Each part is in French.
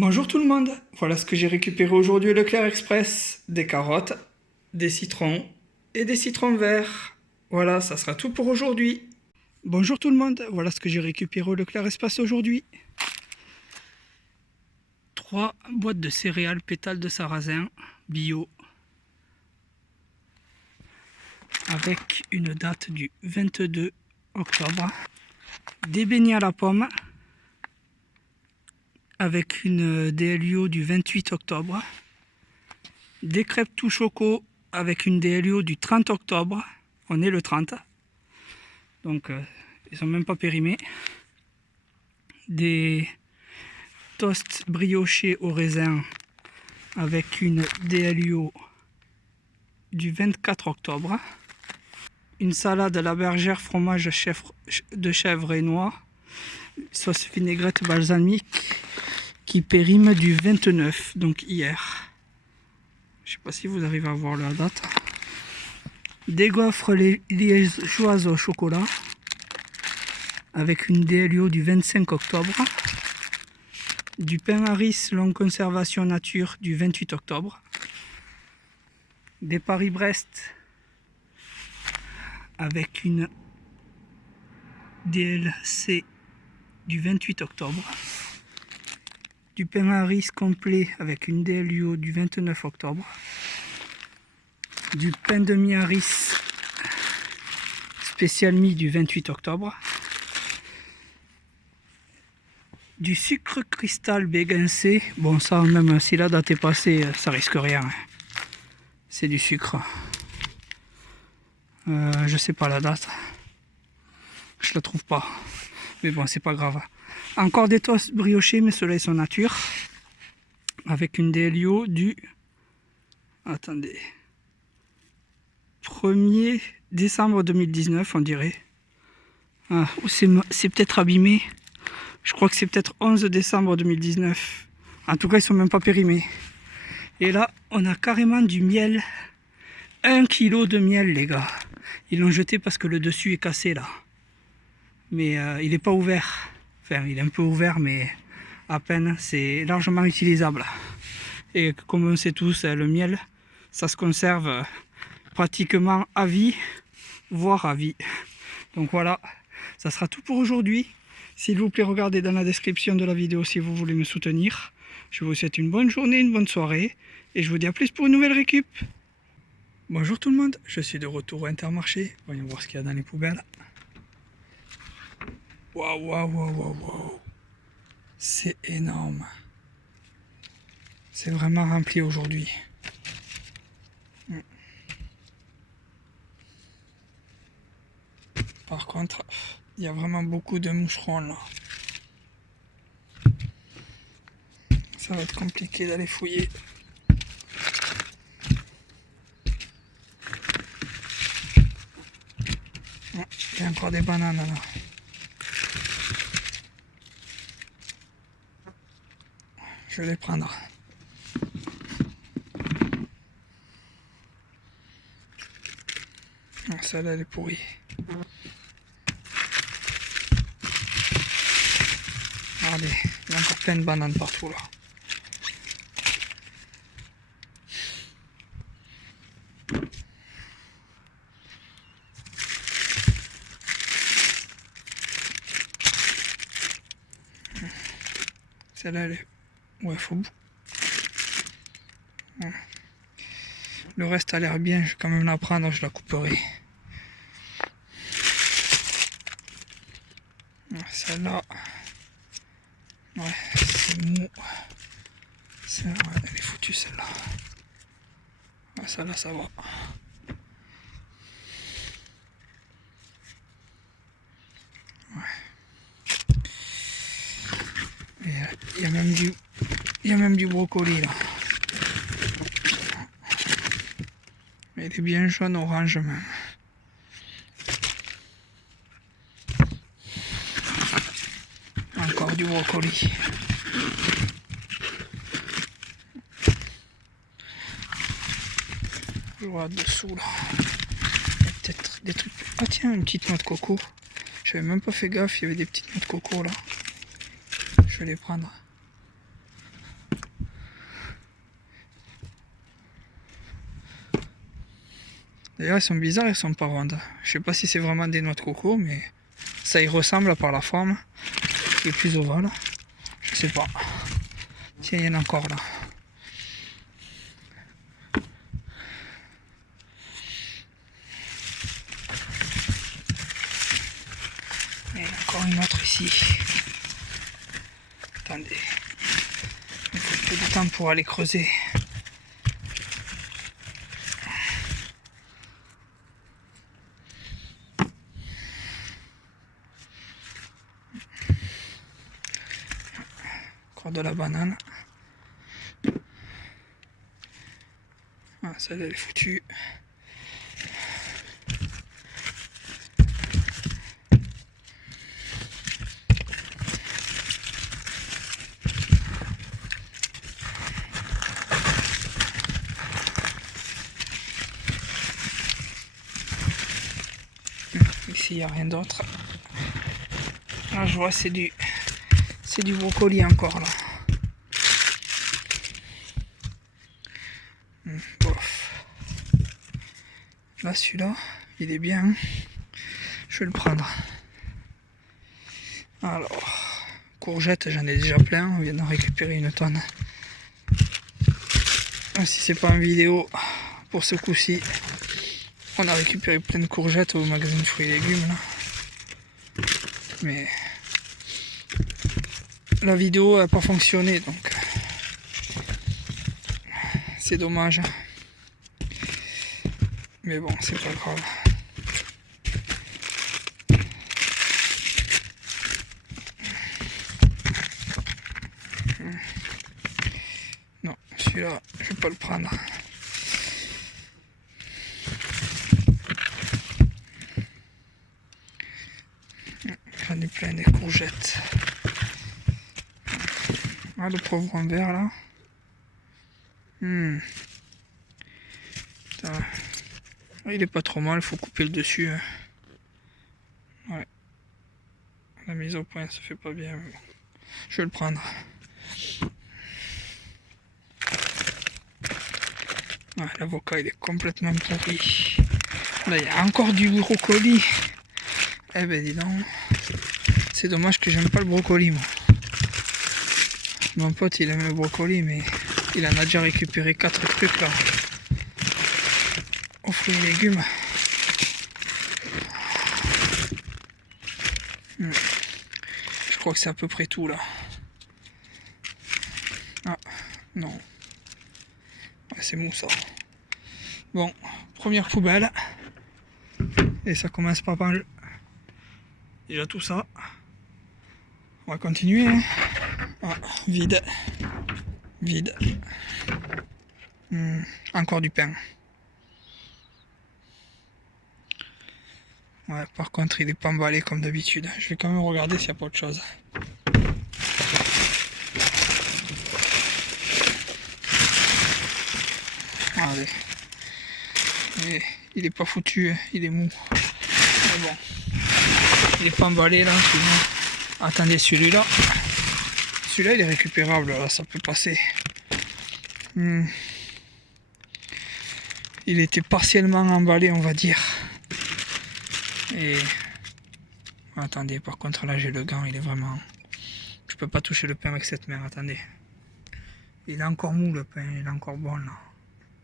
Bonjour tout le monde, voilà ce que j'ai récupéré aujourd'hui au Leclerc Express, des carottes, des citrons et des citrons verts. Voilà, ça sera tout pour aujourd'hui. Bonjour tout le monde, voilà ce que j'ai récupéré au Leclerc Express aujourd'hui. 3 boîtes de céréales pétales de sarrasin bio avec une date du 22 octobre. Des beignets à la pomme avec une DLUO du 28 octobre. Des crêpes tout choco avec une DLUO du 30 octobre. On est le 30. Donc ils sont même pas périmés. Des toasts briochés au raisin avec une DLUO du 24 octobre. Une salade à la bergère fromage de chèvre et noix, sauce vinaigrette balsamique qui périme du 29, donc hier. Je sais pas si vous arrivez à voir la date. Des gaufres liégeoises au chocolat avec une DLUO du 25 octobre. Du pain à riz longue conservation nature du 28 octobre. Des Paris-Brest avec une DLC du 28 octobre. Du pain à riz complet avec une DLUO du 29 octobre. Du pain de mie à riz spécial mie du 28 octobre. Du sucre cristal béguincé. Bon, ça, même si la date est passée, ça risque rien. C'est du sucre. Je sais pas la date. Je la trouve pas. Mais bon, c'est pas grave. Encore des toasts briochés, mais ceux-là, ils sont nature. Avec une DLUO du... Attendez. 1er décembre 2019, on dirait. Ah, c'est peut-être abîmé. Je crois que c'est peut-être 11 décembre 2019. En tout cas, ils sont même pas périmés. Et là, on a carrément du miel. 1 kg de miel, les gars. Ils l'ont jeté parce que le dessus est cassé, là. Mais il n'est pas ouvert. Enfin, il est un peu ouvert, mais à peine. C'est largement utilisable. Et comme on sait tous, le miel, ça se conserve pratiquement à vie, voire à vie. Donc voilà, ça sera tout pour aujourd'hui. S'il vous plaît, regardez dans la description de la vidéo si vous voulez me soutenir. Je vous souhaite une bonne journée, une bonne soirée. Et je vous dis à plus pour une nouvelle récup. Bonjour tout le monde, je suis de retour au Intermarché. Voyons voir ce qu'il y a dans les poubelles. Waouh, waouh, waouh, waouh, waouh. C'est énorme. C'est vraiment rempli aujourd'hui. Par contre, il y a vraiment beaucoup de moucherons là. Ça va être compliqué d'aller fouiller. Il y a encore des bananes là. Je vais les prendre. Celle-là, elle est pourrie. Regardez, il y a encore plein de bananes partout là. Celle-là, elle est... Ouais, faut bout. Le reste a l'air bien, je vais quand même la prendre, je la couperai. Celle-là... Ouais, c'est mou. Ouais, elle est foutue celle-là. Ouais, celle-là, ça va. Il y a même du brocoli là. Il est bien jaune orange même. Encore du brocoli. Je vois dessous là. Il y a peut-être des trucs. Ah tiens, une petite noix de coco. J'avais même pas fait gaffe, il y avait des petites noix de coco là. Je vais les prendre. D'ailleurs, elles sont bizarres, elles sont pas rondes. Je sais pas si c'est vraiment des noix de coco, mais ça y ressemble par la forme, qui est plus ovale. Je sais pas. Tiens, il y en a encore là. Il y en a encore une autre ici. Attendez. Il faut un peu de temps pour aller creuser. Encore de la banane. Ah, celle-là elle est foutue. Ici il n'y a rien d'autre. Là je vois c'est du brocoli encore là. Bof. Là celui-là il est bien. Je vais le prendre. Alors, courgettes j'en ai déjà plein. On vient d'en récupérer une tonne. Même si c'est pas en vidéo pour ce coup-ci. On a récupéré plein de courgettes au magasin de fruits et légumes là. Mais la vidéo n'a pas fonctionné donc c'est dommage. Mais bon, c'est pas grave. Non, celui-là, je vais pas le prendre. J'en ai plein des courgettes. Ah, le poivron vert là. Il est pas trop mal, faut couper le dessus. Ouais. La mise au point ça fait pas bien. Mais bon. Je vais le prendre. Ouais, l'avocat il est complètement pourri. Là il y a encore du brocoli. Eh ben dis donc. C'est dommage que j'aime pas le brocoli moi. Mon pote il aime le brocoli mais il en a déjà récupéré 4 trucs là. Aux fruits et légumes. Je crois que c'est à peu près tout là. Ah non. Ouais, c'est mou ça. Bon, première poubelle. Et ça commence pas mal. Déjà tout ça. On va continuer. Hein. Ah, vide. Vide. Encore du pain. Ouais, par contre, il est pas emballé comme d'habitude. Je vais quand même regarder s'il n'y a pas autre chose. Allez. Et il est pas foutu, il est mou. Mais bon. Il est pas emballé là. Attendez, celui-là. Celui-là, il est récupérable. Là, ça peut passer. Il était partiellement emballé, on va dire. Et attendez, par contre là j'ai le gant, il est vraiment... Je peux pas toucher le pain avec cette main, attendez. Il est encore mou le pain, il est encore bon là.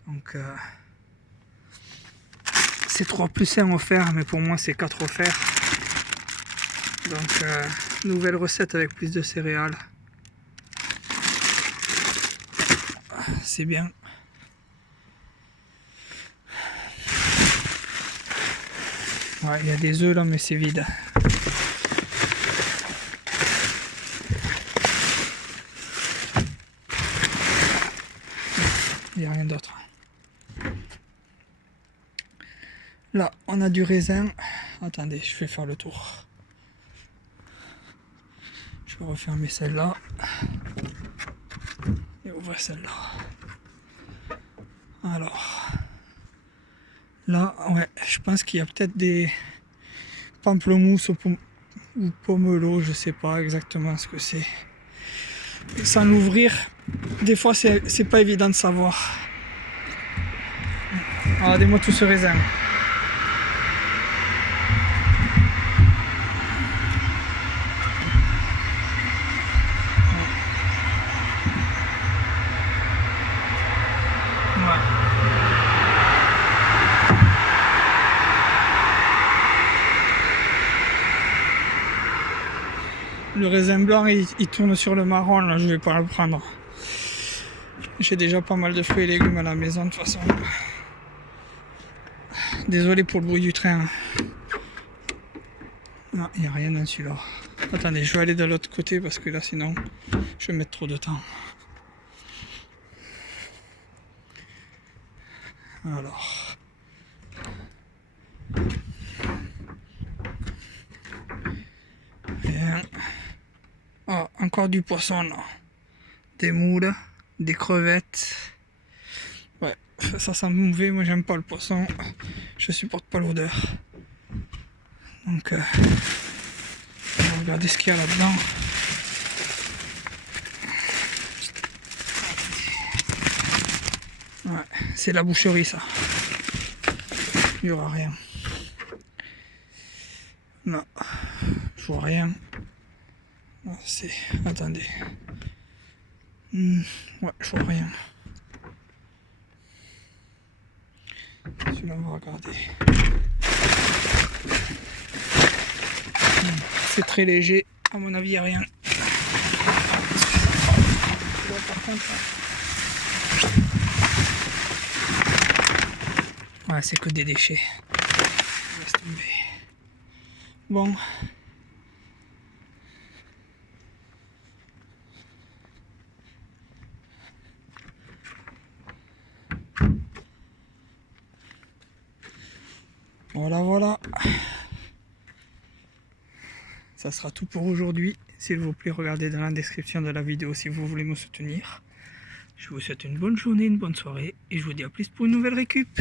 Donc c'est 3 plus 1 offert, mais pour moi c'est 4 offerts. Donc nouvelle recette avec plus de céréales. C'est bien. Ouais, il y a des œufs là, mais c'est vide. Il n'y a rien d'autre. Là, on a du raisin. Attendez, je vais faire le tour. Je vais refermer celle-là. Et ouvrir celle-là. Alors... Là, ouais, je pense qu'il y a peut-être des pamplemousses ou pomelos, je sais pas exactement ce que c'est. Sans l'ouvrir, des fois c'est pas évident de savoir. Regardez-moi tout ce raisin. Le raisin blanc, il tourne sur le marron, là, je vais pas le prendre. J'ai déjà pas mal de fruits et légumes à la maison, de toute façon. Désolé pour le bruit du train. Non, il n'y a rien dans celui-là. Attendez, je vais aller de l'autre côté parce que là, sinon, je vais mettre trop de temps. Alors. Bien. Oh, encore du poisson là. Des moules, des crevettes. Ouais, ça sent mauvais. Moi, j'aime pas le poisson. Je supporte pas l'odeur. Donc, on va regarder ce qu'il y a là-dedans. Ouais, c'est la boucherie ça. Il n'y aura rien. Non, je vois rien. Non, c'est. Attendez. Ouais, je vois rien. Celui-là, on va regarder. C'est très léger. À mon avis, il n'y a rien. Bon, par contre. Ouais, c'est que des déchets. Laisse tomber. Bon. Voilà, voilà. Ça sera tout pour aujourd'hui. S'il vous plaît, regardez dans la description de la vidéo si vous voulez me soutenir. Je vous souhaite une bonne journée, une bonne soirée et je vous dis à plus pour une nouvelle récup.